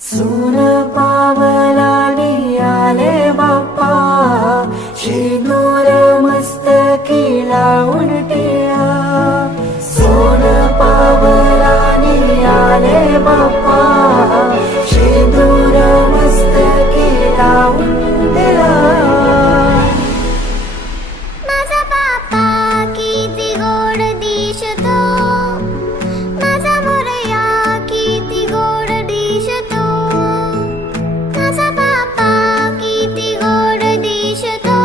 सून पावलानी आले बाप्पा, शेंदूर मस्तकी लावून टिळा. सोन पावलानी आले बाप्पा, शेंदूर मस्तकी लावून टिळा. माझा बाप्पा किती गोड दिसतो, माझा मोरया किती गोड दिसतो. माझा बाप्पा किती गोड दिसतो,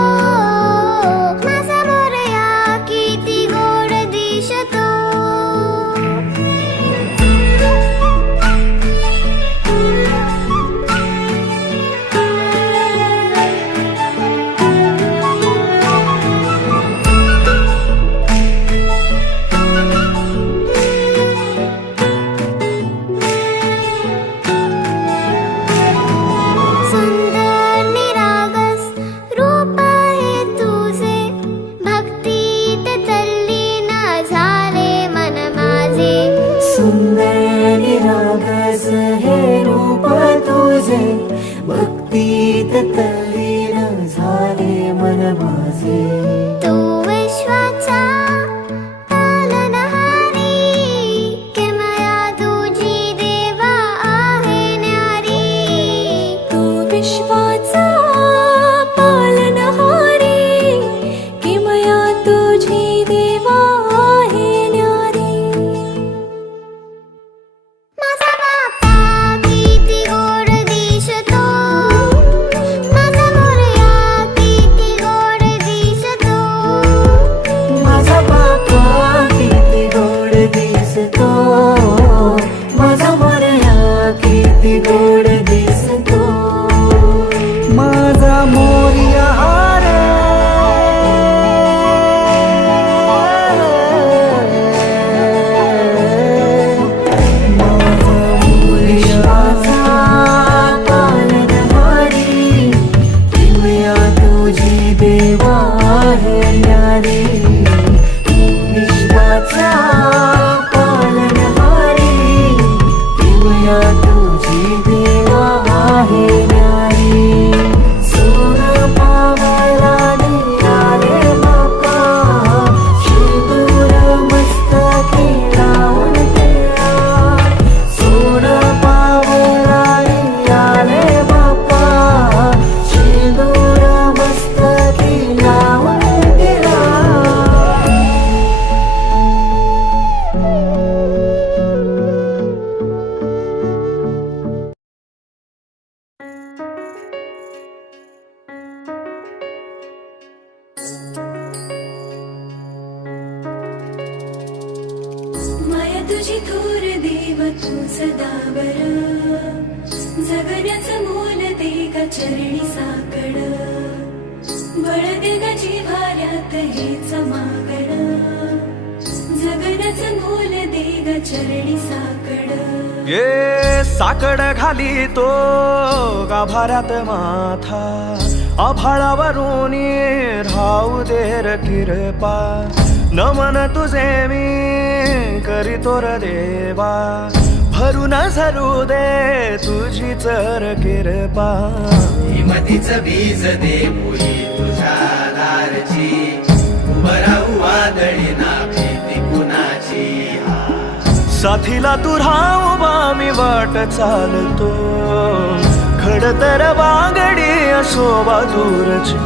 माझा मोरया किती गोड दिसतो. सुंदर निरागस रूप आहे तुझे, भक्तीत तल्लीन झाले मन माझे. सुंदर निरागस हे रूप तुझे, भक्तीत तल्लीन झाले मन माझे. तू विश्वाचा पालनहारी, किमया तुझी देवा आहे न्यारी. तू विश्वाचा पालनहारी, किमया तुझी देवा आहे न्यारी. माझा बाप्पा किती गोड दिसतो, माझा मोरया किती गोड दिसतो. माझा बाप्पा किती गोड दिसतो, माझा मोरया किती गोड दिसतो. माझा मोरया रे, माझा मोरयाचा पालनहारी, किमया तुझी देवा आहे न्यारी. विश्वाचा पालनहारी, किमया तुझी देवा आहे न्यारी. सोन पावलानी आले बाप्पा, शेंदूर मस्तकी लावून टिळा. सोन पावलानी आले बाप्पा, शेंदूर मस्तकी लावून टिळा. माया तुझी थोर देव तू सदा बरा, जगण्याचं मोल दे ग चरणी साकड. बळ दे ग जिव्हाऱ्यात हेच मागण, जगण्याचं मोल दे ग चरणी साकड. ये साकड घाली तो गाभाऱ्यात माथा, आभाळावरून राहू दे र किरपा. नमन तुझे मी करीतो र देवा, भरून झरू दे तुझी चर किरपा. हिमतीचं बीज दे फुली तुझ्या दारची, उभं राहू वादळी ना भीती कुणाची. साथीला तू राहू बा मी वाट चालतो, खडतर वागडी असो बा दूरची.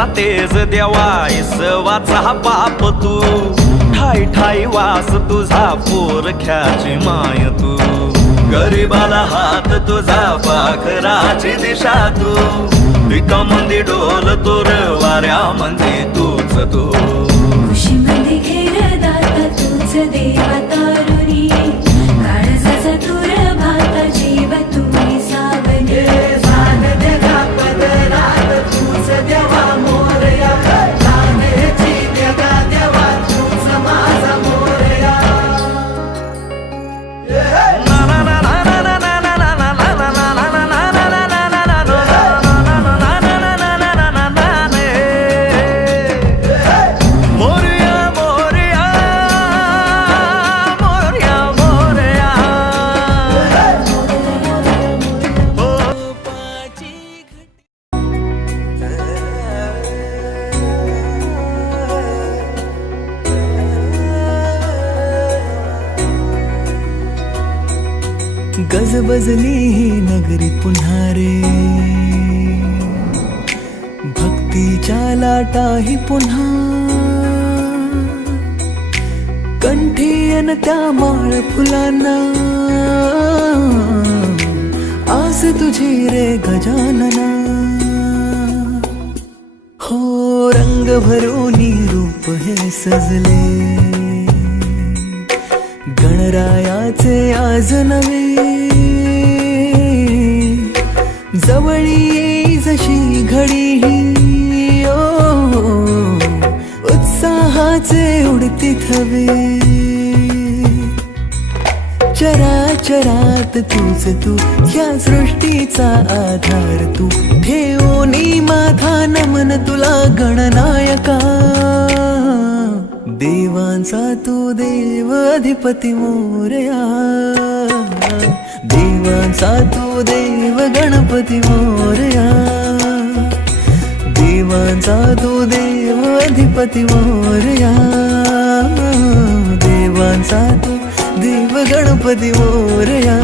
देवाचा तेज देवा इसवाचा पाप तू ठाई ठाई वास तुझा पोरख्याची माय तू गरीबाला हात तुझा पाखराची दिशा तू विकामंदी डोल तोर वाऱ्या म्हणजे तूच तू खुशीमध्ये घेर दाता तूच देवा तारुणी काळजाचा तुर भाता जीव तुम्ही सावली सांग जगा पदरात तूच देवा मोरया सांगची जगा देवा तूच माझा मोरया गजबजली ही नगरी पुन्हा रे भक्तीच्या लाटाही पुन्हा कंठी अन त्या माळ फुलांना आस तुझी रे गजानना हो रंग भरोनी रूप हे सजले गणरायाचे आज नवे जवळी येई जशी घडी ही उत्साहाचे उडती थवे चराचरात तूच तू या सृष्टीचा आधार तू ठेवोनी माझा नमन तुला गणनायका देवांचा तू देव अधिपती मोरया देवांचा तू देव गणपती मोरया देवांचा तू देव अधिपती मोरया देवांचा तू देव गणपती मोरया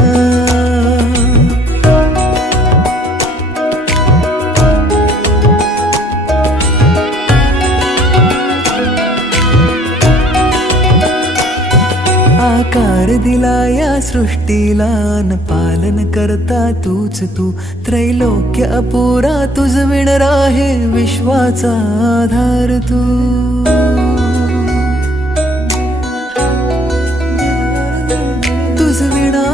आकार दिला या सृष्टीला न पालन करता तूच तू त्रैलोक्य अपुरा तुझ विण राहे विश्वाचा आधार तू तुझ विणा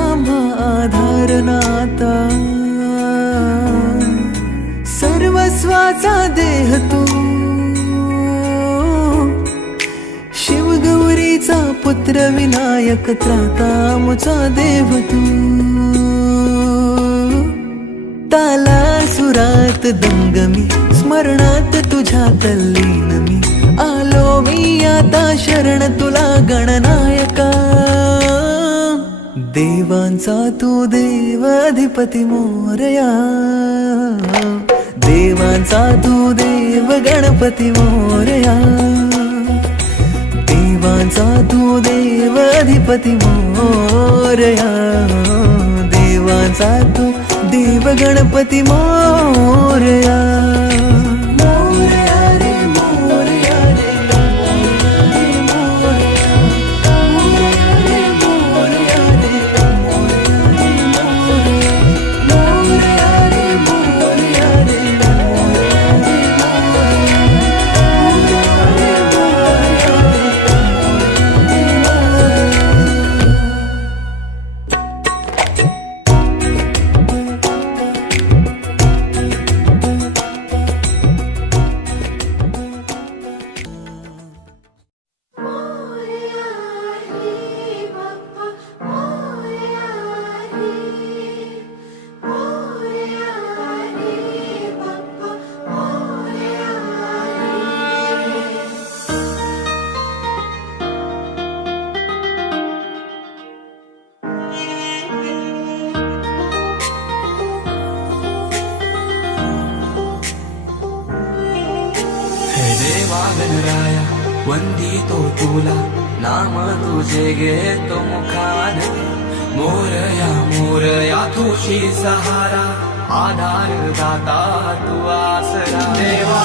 आधार नाता सर्वस्वाचा देह तू शिवगौरीचा पुत्र विनायक त्राता मुचा देव तू ताला सुरात दंगमी स्मरणात तुझ्या तल्लीन मी आलो मी आता शरण तुला गणनायका देवांचा तू देव अधिपती मोरया देवांचा तू देव गणपती मोरया देवांचा तू देव अधिपती मोरया देवांचा तू देव गणपती मोरया मोरया रे मोरया रे मोरया रे मोरया रे मोरया रे मोरया रे गणराया वंदितो तुला नाम तुझे घेतो मुखान मोरया मोरया तुझी सहारा आधार दाता तू आसरा देवा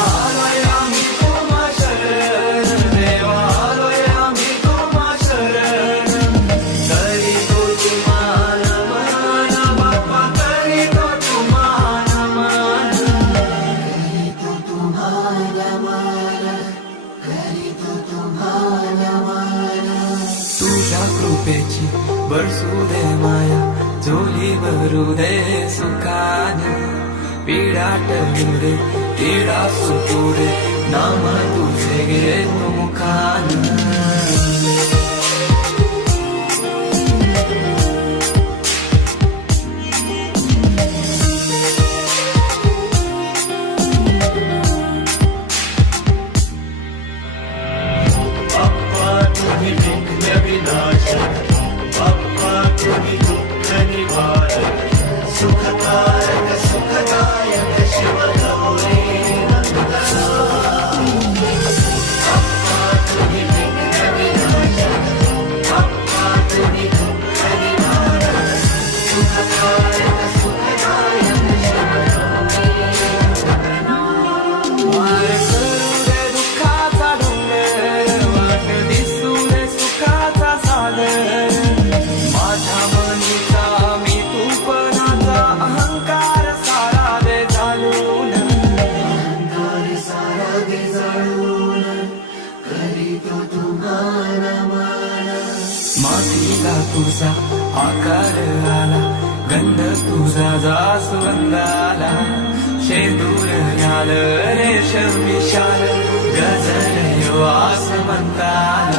बरसू दे माया झोली भरू दे सुखान पीडा टळू दे पीडा सुटू दे नाम तुझे घे तू मुखान मातीला तुझा आकार आला गंध तुझा जास्वंदाला शेंदूर न्याल रेशमी शाल गजर वास म्हणताला